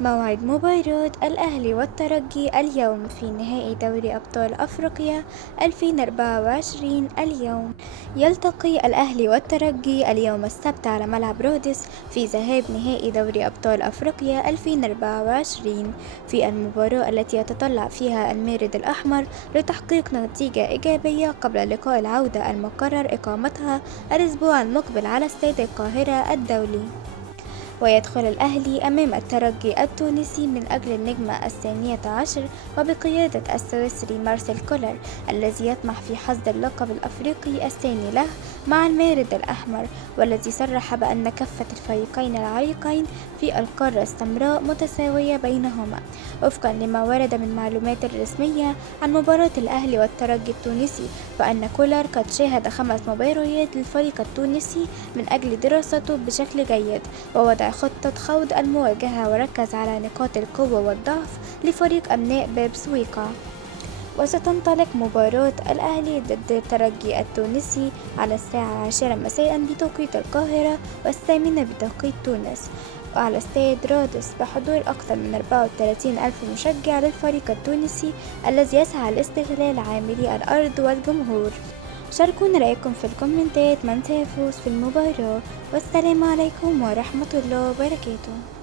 موعد مباراة الأهلي والترجي اليوم في نهائي دوري أبطال أفريقيا 2024. اليوم يلتقي الأهلي والترجي اليوم السبت على ملعب رودس في ذهاب نهائي دوري أبطال أفريقيا 2024 في المباراة التي يتطلع فيها المارد الأحمر لتحقيق نتيجة إيجابية قبل لقاء العودة المقرر إقامتها الأسبوع المقبل على استاد القاهرة الدولي. ويدخل الأهلي أمام الترجي التونسي من أجل النجمة الثانية عشر وبقيادة السويسري مارسيل كولر الذي يطمح في حصد اللقب الأفريقي الثاني له مع المارد الأحمر، والذي صرح بأن كفة الفريقين العريقين في القارة السمراء متساوية بينهما، وفقا لما ورد من معلومات رسمية عن مباراة الأهلي والترجي التونسي، فأن كولر قد شاهد 5 مباريات للفريق التونسي من أجل دراسته بشكل جيد ووضع خطة خوض المواجهة، وركز على نقاط القوة والضعف لفريق أبناء باب سويقة. وستنطلق مباراة الأهلي ضد الترجي التونسي على الساعة 10 مساء بتوقيت القاهرة والثامنة بتوقيت تونس، وعلى استاد رادس بحضور أكثر من 34 ألف مشجع للفريق التونسي الذي يسعى لاستغلال عاملي الأرض والجمهور. شاركونا رأيكم في الكومنتات من سيفوز في المباراة، والسلام عليكم ورحمة الله وبركاته.